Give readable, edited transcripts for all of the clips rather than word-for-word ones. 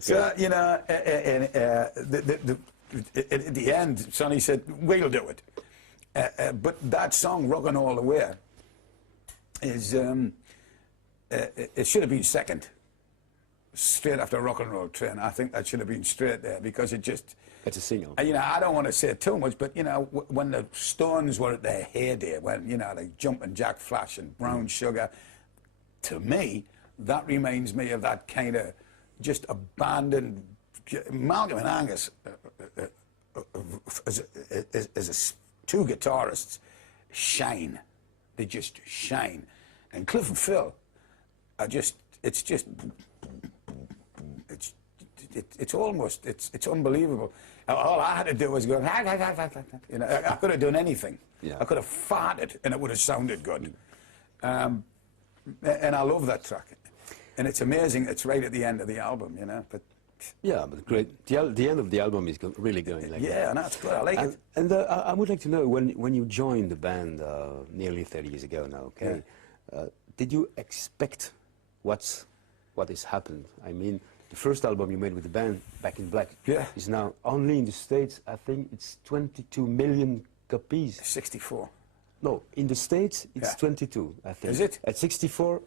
So, you know, at the end, Sonny said, we'll do it. But that song, Rockin' All the Way, is, it should have been second. Straight after Rock and Roll Train. I think that should have been straight there because it just... It's a single. You know, I don't want to say too much, but, you know, when the Stones were at their heyday, when, you know, like Jumpin' Jack Flash and Brown Sugar, to me, that reminds me of that kind of just abandoned... Malcolm and Angus, as two guitarists, shine. They just shine. And Cliff and Phil are just... It's almost, it's unbelievable. All I had to do was go, you know, I could have done anything. Yeah. I could have farted and it would have sounded good. And I love that track. And it's amazing, it's right at the end of the album, you know. But yeah, but great. The end of the album is really going like that. Yeah, that's good, I like it. And I would like to know, when you joined the band nearly 30 years ago now, okay, yeah. Did you expect what has happened? I mean, the first album you made with the band, Back in Black, is now only in the States, I think it's 22 million copies. 64. No, in the States it's 22, I think. Is it? At 64,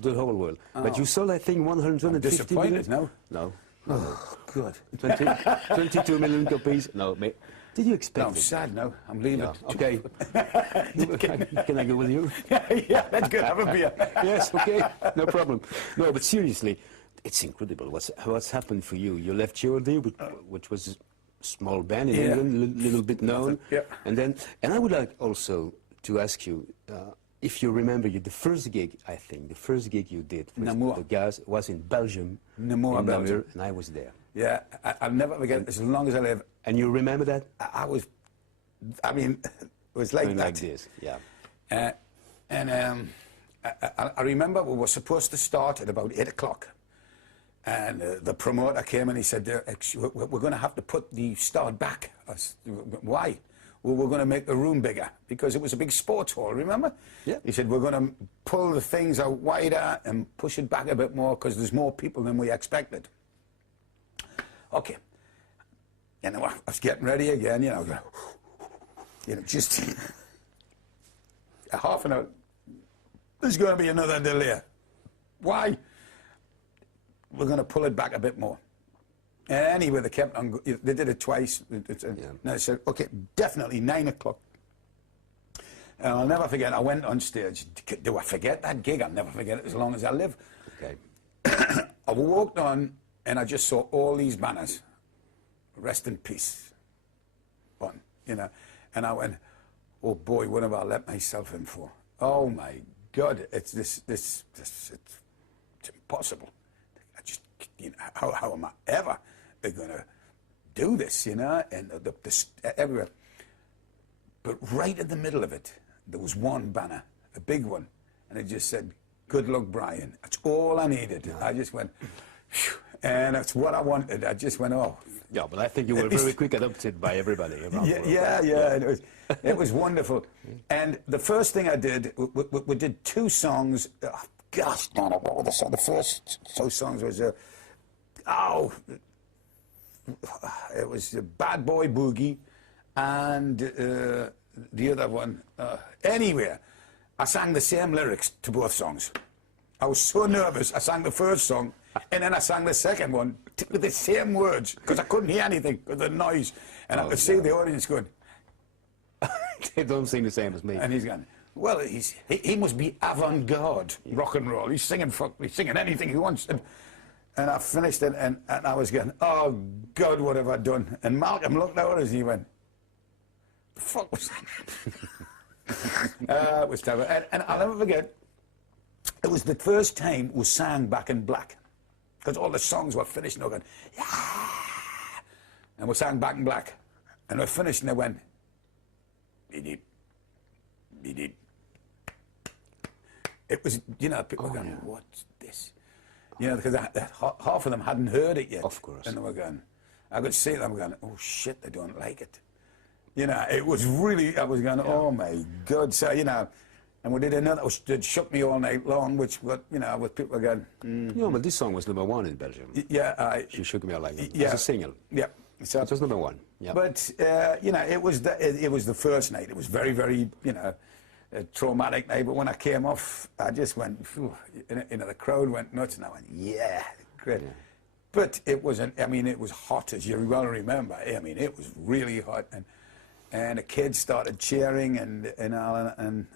the whole world. Oh. But you sold, I think, 150 disappointed, million. no? No. Oh, good. 22 million copies. No, mate. Did you expect I'm it? sad now. I'm leaving. Yeah. Okay. Can I go with you? Yeah, that's good. Have a beer. Yes, okay. No problem. No, but seriously, it's incredible what's happened for you. You left Geordie, which was a small band in England, little bit known. Yeah. And I would like also to ask you, if you remember the first gig, I think, the first gig you did with the guys was in Belgium. Namur, Belgium. And I was there. Yeah, I'll never forget it as long as I live. And you remember that? I mean, it was like that. Like this, yeah. I remember we were supposed to start at about 8 o'clock. And the promoter came and he said, we're going to have to put the start back. Why? Well, we're going to make the room bigger because it was a big sports hall, remember? Yeah. He said, we're going to pull the things out wider and push it back a bit more because there's more people than we expected. Okay. You know, I was getting ready again, you know, just a half an hour. There's going to be another delay. Why? We're going to pull it back a bit more. And anyway, they kept on, they did it twice. And I said, okay, definitely 9 o'clock. And I'll never forget, I went on stage. Do I forget that gig? I'll never forget it as long as I live. Okay. I walked on and I just saw all these banners. Rest in peace. On, you know. And I went, oh boy, what have I let myself in for? Oh my God, it's it's impossible. You know, how am I ever going to do this, you know? And everywhere. But right in the middle of it, there was one banner, a big one, and it just said, good luck, Brian. That's all I needed. Yeah. I just went, phew, and that's what I wanted. I just went, oh. Yeah, but I think you were very quick adopted by everybody around the world. Yeah. It was wonderful. And the first thing I did, we did two songs. Oh, gosh, darn it, what were the first two songs was, it was Bad Boy Boogie and the other one. Anyway, I sang the same lyrics to both songs. I was so nervous, I sang the first song, and then I sang the second one with the same words, because I couldn't hear anything with the noise. And I could see the audience going, they don't sing the same as me. And he's going, well, he must be avant-garde rock and roll. He's singing anything he wants. And I finished it, and I was going, oh, God, what have I done? And Malcolm looked at us, and he went, the fuck was that? It was terrible. And I'll never forget, it was the first time we sang Back in Black. Because all the songs were finished, and I went, yeah! And we sang Back in Black. And we finished, and they went, beep, beep. It was, you know, people were going, what's this? You know, because half of them hadn't heard it yet. Of course. And they were going, I could see them going, oh shit, they don't like it. You know, it was really, I was going, oh my God. So, you know, And we did another, which shook me all night long, which, you know, with people going, No, but this song was #1 in Belgium. yeah, She shook me like that. yeah, As a single. yeah. So, It was #1. Yeah. but you know, it was the first night. It was very, very, you know, a traumatic night. But when I came off, I just went, phew, you know, the crowd went nuts, and I went, yeah, great. Yeah. But it wasn't. I mean, it was hot, as you well remember. I mean, it was really hot, and the kids started cheering, and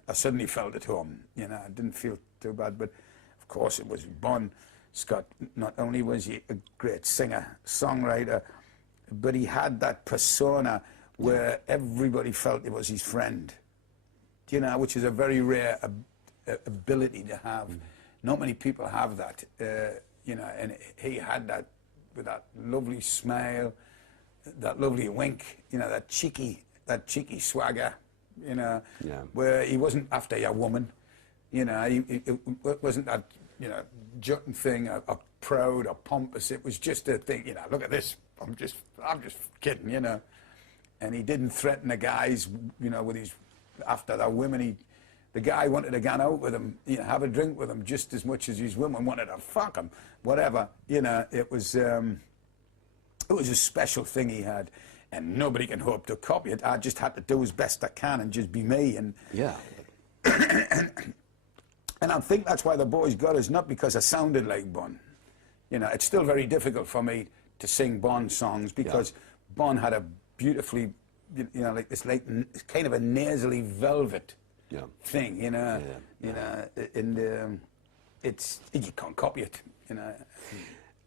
I suddenly felt at home. You know, I didn't feel too bad, but of course it was Bon Scott. Not only was he a great singer, songwriter, but he had that persona where everybody felt it was his friend. You know, which is a very rare ability to have. Not many people have that. You know, and he had that with that lovely smile, that lovely wink. You know, that cheeky swagger, you know, where he wasn't after your woman, you know, it wasn't that, you know, jutting thing, or proud or pompous. It was just a thing, you know, look at this, I'm just kidding, you know. And he didn't threaten the guys, you know, with his, after the women, the guy wanted to go out with him, you know, have a drink with him just as much as his woman wanted to fuck him, whatever, you know. It was a special thing he had. And nobody can hope to copy it. I just had to do as best I can and just be me. And yeah. and I think that's why the boys got us, not because I sounded like Bon. You know, it's still very difficult for me to sing Bon songs because Bon had a beautifully, you know, like this, like kind of a nasally velvet thing. You know, you know, and it's you can't copy it. You know.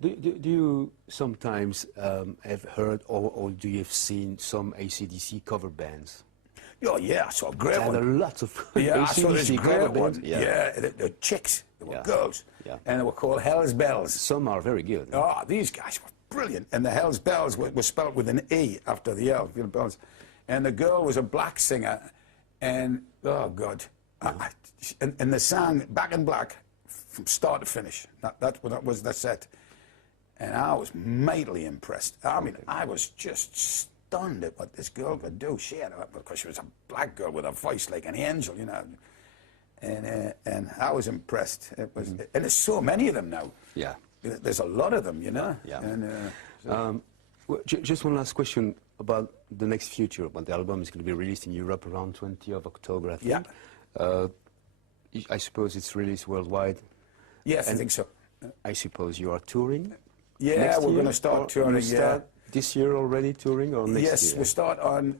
Do you sometimes have heard or do you have seen some AC/DC cover bands? Oh yeah, I saw a great one. There are lots of I saw this AC/DC cover great bands. one. Yeah, the chicks, they were girls, Yeah. and they were called Hell's Bells. Some are very good. Oh, these guys were brilliant, and the Hell's Bells were spelled with an E after the L, the bells. And the girl was a black singer, and oh God, and the song Back in Black from start to finish. That was the set. And I was mightily impressed. I mean, I was just stunned at what this girl could do. She had, because she was a black girl with a voice like an angel, you know. And I was impressed. It was, and there's so many of them now. Yeah. There's a lot of them, you know. Yeah. And, well, just one last question about the next future. When the album is going to be released in Europe around 20th of October, I think. Yeah. I suppose it's released worldwide. Yes, I think so. I suppose you are touring. Yeah, we're going to start touring. Yeah. This year already touring or next year? Yes, we start on,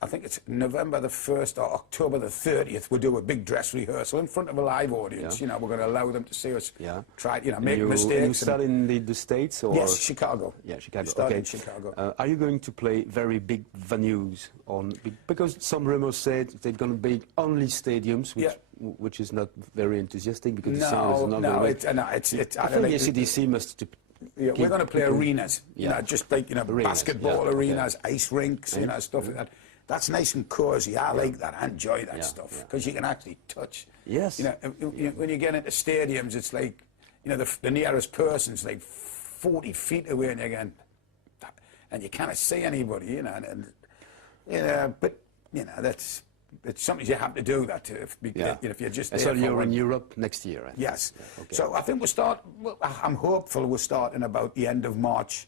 I think it's November the 1st or October the 30th. We'll do a big dress rehearsal in front of a live audience. You know, we're going to allow them to see us try, you know, make mistakes. You start in the States? Or? Yes, Chicago. Yeah, Chicago. We start okay. in Chicago. Are you going to play very big venues? Because some rumors said they're going to be only stadiums, which is not very enthusiastic because the sound is not it's I think AC/DC must... Yeah, we're going to play arenas, you know, just like, you know, basketball arenas, ice rinks, you know, stuff like that. That's nice and cozy. I like that. I enjoy that stuff because you can actually touch. Yes. You know, when you get into stadiums, it's like, you know, the nearest person's like 40 feet away, and again, and you can't see anybody, you know, and you know, but you know, it's something you have to do that if you're just there. So you're in Europe next year, right? Yes. Okay. So I think I'm hopeful we'll start in about the end of March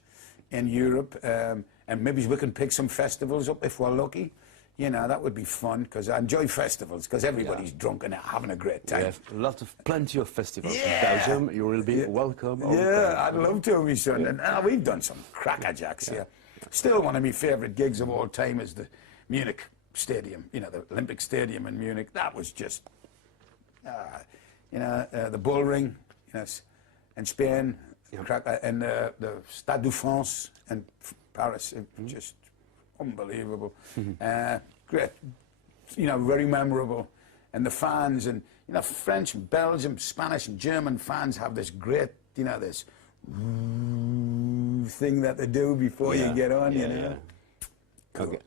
in Europe, and maybe we can pick some festivals up if we're lucky. You know, that would be fun, because I enjoy festivals, because everybody's drunk and having a great time. We have plenty of festivals in Belgium. You will be welcome. I'd love to, my son. And we've done some crackerjacks here. Still, one of my favourite gigs of all time is the Munich Stadium, you know, the Olympic Stadium in Munich. That was just, you know, the Bull Ring, you know, in Spain, and the Stade de France in Paris. Just unbelievable. Great, you know, very memorable. And the fans, and, you know, French, Belgium, Spanish and German fans have this great, you know, this thing that they do before you get on, you know. Okay.